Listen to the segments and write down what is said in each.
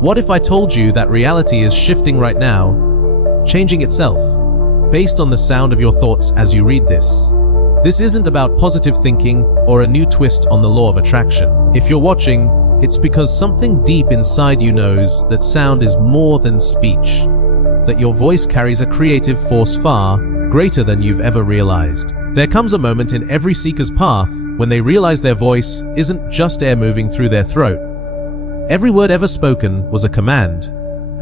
What if I told you that reality is shifting right now, changing itself, based on the sound of your thoughts as you read this? This isn't about positive thinking or a new twist on the law of attraction. If you're watching, it's because something deep inside you knows that sound is more than speech, that your voice carries a creative force far greater than you've ever realized. There comes a moment in every seeker's path when they realize their voice isn't just air moving through their throat. Every word ever spoken was a command,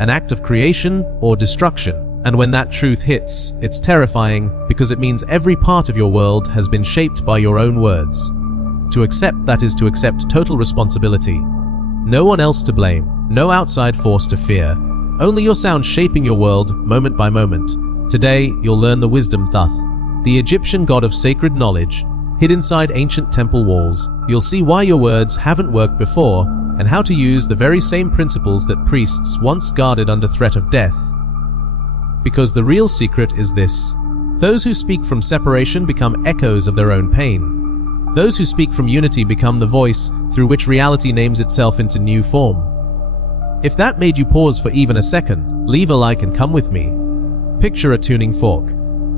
an act of creation or destruction. And when that truth hits, it's terrifying because it means every part of your world has been shaped by your own words. To accept that is to accept total responsibility. No one else to blame, no outside force to fear. Only your sound shaping your world moment by moment. Today, you'll learn the wisdom Thoth, the Egyptian god of sacred knowledge, hid inside ancient temple walls. You'll see why your words haven't worked before and how to use the very same principles that priests once guarded under threat of death. Because the real secret is this: those who speak from separation become echoes of their own pain. Those who speak from unity become the voice through which reality names itself into new form. If that made you pause for even a second, leave a like and come with me. Picture a tuning fork.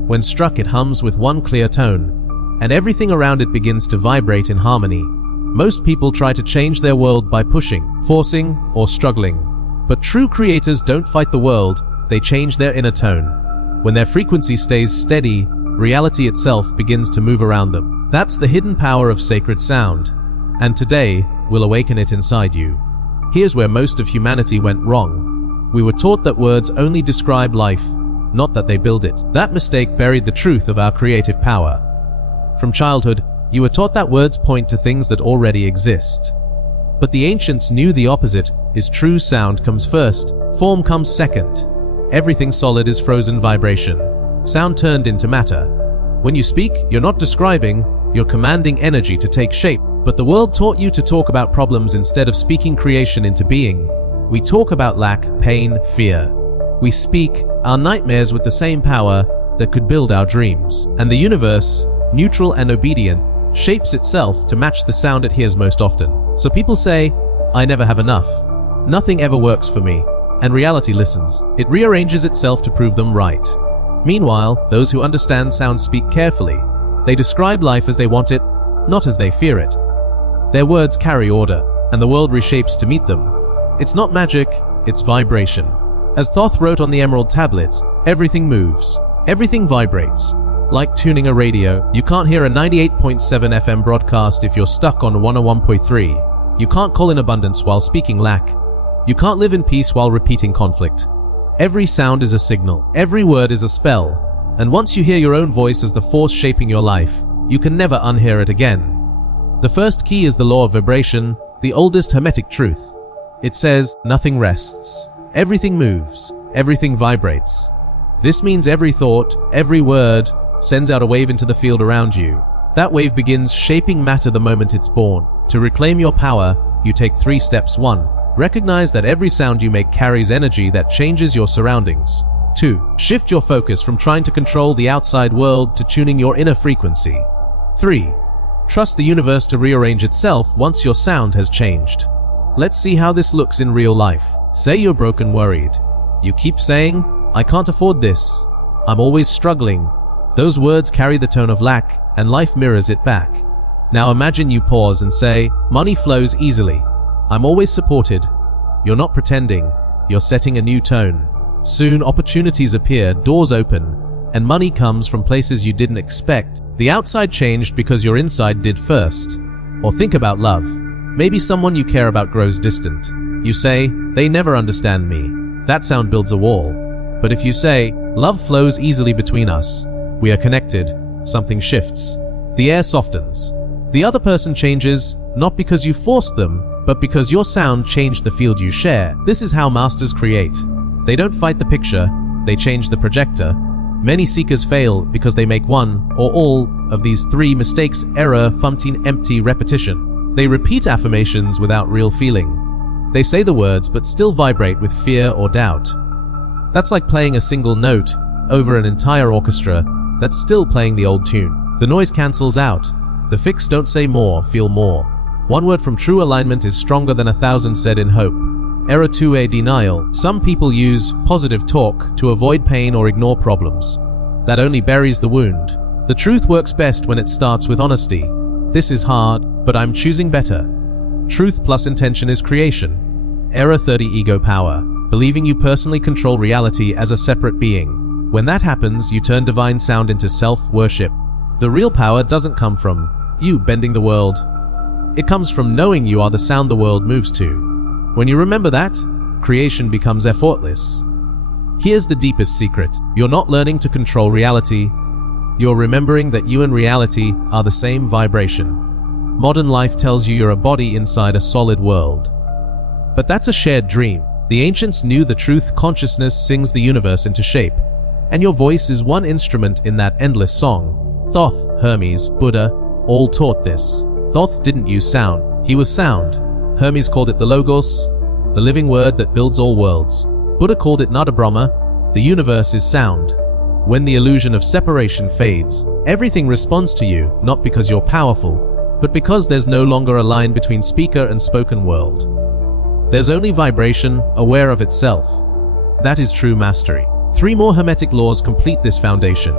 When struck, it hums with one clear tone, and everything around it begins to vibrate in harmony. Most people try to change their world by pushing, forcing, or struggling. But true creators don't fight the world, they change their inner tone. When their frequency stays steady, reality itself begins to move around them. That's the hidden power of sacred sound. And today, we'll awaken it inside you. Here's where most of humanity went wrong. We were taught that words only describe life, not that they build it. That mistake buried the truth of our creative power. From childhood, you were taught that words point to things that already exist. But the ancients knew the opposite is true. Sound comes first, form comes second. Everything solid is frozen vibration. Sound turned into matter. When you speak, you're not describing, you're commanding energy to take shape. But the world taught you to talk about problems instead of speaking creation into being. We talk about lack, pain, fear. We speak our nightmares with the same power that could build our dreams. And the universe, neutral and obedient, shapes itself to match the sound it hears most often. So people say, I never have enough. Nothing ever works for me. And reality listens. It rearranges itself to prove them right. Meanwhile, those who understand sound speak carefully. They describe life as they want it, not as they fear it. Their words carry order, and the world reshapes to meet them. It's not magic, it's vibration. As Thoth wrote on the emerald tablet, everything moves, everything vibrates. Like tuning a radio, you can't hear a 98.7 FM broadcast if you're stuck on 101.3. You can't call in abundance while speaking lack. You can't live in peace while repeating conflict. Every sound is a signal. Every word is a spell. And once you hear your own voice as the force shaping your life, you can never unhear it again. The first key is the law of vibration, the oldest Hermetic truth. It says, nothing rests. Everything moves. Everything vibrates. This means every thought, every word, sends out a wave into the field around you. That wave begins shaping matter the moment it's born. To reclaim your power, you take 3 steps. 1. Recognize that every sound you make carries energy that changes your surroundings. 2. Shift your focus from trying to control the outside world to tuning your inner frequency. 3. Trust the universe to rearrange itself once your sound has changed. Let's see how this looks in real life. Say you're broken, worried. You keep saying, I can't afford this. I'm always struggling. Those words carry the tone of lack, and life mirrors it back. Now imagine you pause and say, money flows easily. I'm always supported. You're not pretending. You're setting a new tone. Soon opportunities appear, doors open, and money comes from places you didn't expect. The outside changed because your inside did first. Or think about love. Maybe someone you care about grows distant. You say, they never understand me. That sound builds a wall. But if you say, love flows easily between us, we are connected, something shifts. The air softens. The other person changes, not because you forced them, but because your sound changed the field you share. This is how masters create. They don't fight the picture, they change the projector. Many seekers fail because they make one or all of these 3 mistakes: error, fumpteen, empty, repetition. They repeat affirmations without real feeling. They say the words but still vibrate with fear or doubt. That's like playing a single note over an entire orchestra that's still playing the old tune. The noise cancels out. The fix don't say more, feel more. One word from true alignment is stronger than 1,000 said in hope. Error 2A, denial. Some people use positive talk to avoid pain or ignore problems. That only buries the wound. The truth works best when it starts with honesty. This is hard, but I'm choosing better. Truth plus intention is creation. Error 30, ego power. Believing you personally control reality as a separate being. When that happens, you turn divine sound into self-worship. The real power doesn't come from you bending the world. It comes from knowing you are the sound the world moves to. When you remember that, creation becomes effortless. Here's the deepest secret. You're not learning to control reality. You're remembering that you and reality are the same vibration. Modern life tells you you're a body inside a solid world. But that's a shared dream. The ancients knew the truth. Consciousness sings the universe into shape. And your voice is one instrument in that endless song. Thoth, Hermes, Buddha, all taught this. Thoth didn't use sound. He was sound. Hermes called it the Logos, the living word that builds all worlds. Buddha called it Nada Brahma. The universe is sound. When the illusion of separation fades, everything responds to you, not because you're powerful, but because there's no longer a line between speaker and spoken world. There's only vibration, aware of itself. That is true mastery. 3 more Hermetic laws complete this foundation.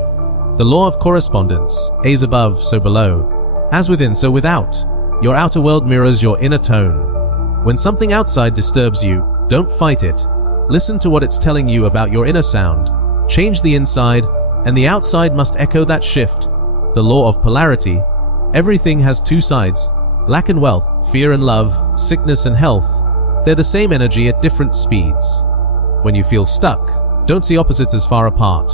The law of correspondence, as above, so below. As within, so without. Your outer world mirrors your inner tone. When something outside disturbs you, don't fight it. Listen to what it's telling you about your inner sound. Change the inside, and the outside must echo that shift. The law of polarity. Everything has 2 sides. Lack and wealth, fear and love, sickness and health. They're the same energy at different speeds. When you feel stuck, don't see opposites as far apart.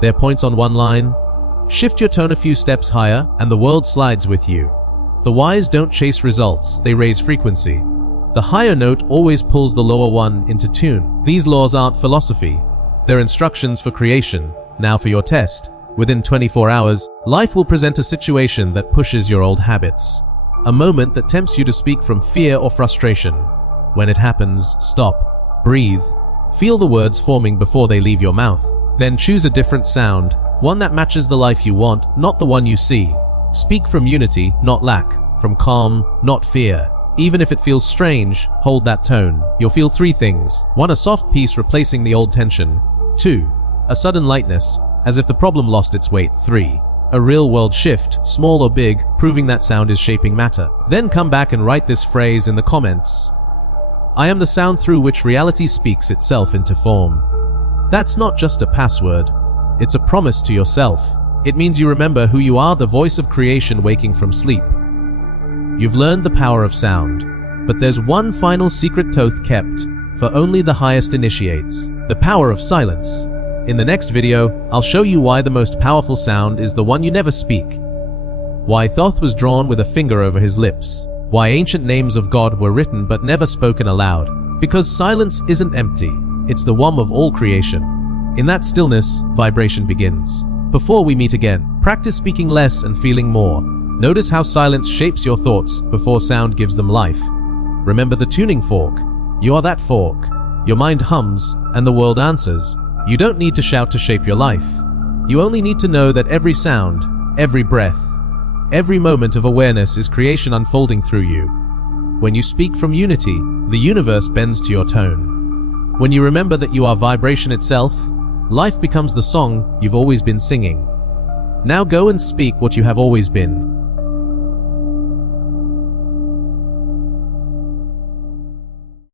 They're points on one line. Shift your tone a few steps higher, and the world slides with you. The wise don't chase results, they raise frequency. The higher note always pulls the lower one into tune. These laws aren't philosophy. They're instructions for creation. Now for your test. Within 24 hours, life will present a situation that pushes your old habits. A moment that tempts you to speak from fear or frustration. When it happens, stop. Breathe. Feel the words forming before they leave your mouth. Then choose a different sound, one that matches the life you want, not the one you see. Speak from unity, not lack. From calm, not fear. Even if it feels strange, hold that tone. You'll feel 3 things. 1. A soft peace replacing the old tension. 2. A sudden lightness, as if the problem lost its weight. 3. A real-world shift, small or big, proving that sound is shaping matter. Then come back and write this phrase in the comments. I am the sound through which reality speaks itself into form. That's not just a password. It's a promise to yourself. It means you remember who you are, the voice of creation waking from sleep. You've learned the power of sound, but there's one final secret Thoth kept, for only the highest initiates. The power of silence. In the next video, I'll show you why the most powerful sound is the one you never speak. Why Thoth was drawn with a finger over his lips. Why ancient names of God were written but never spoken aloud. Because silence isn't empty, it's the womb of all creation. In that stillness, vibration begins. Before we meet again, practice speaking less and feeling more. Notice how silence shapes your thoughts before sound gives them life. Remember the tuning fork. You are that fork. Your mind hums, and the world answers. You don't need to shout to shape your life. You only need to know that every sound, every breath, every moment of awareness is creation unfolding through you. When you speak from unity, the universe bends to your tone. When you remember that you are vibration itself, life becomes the song you've always been singing. Now go and speak what you have always been.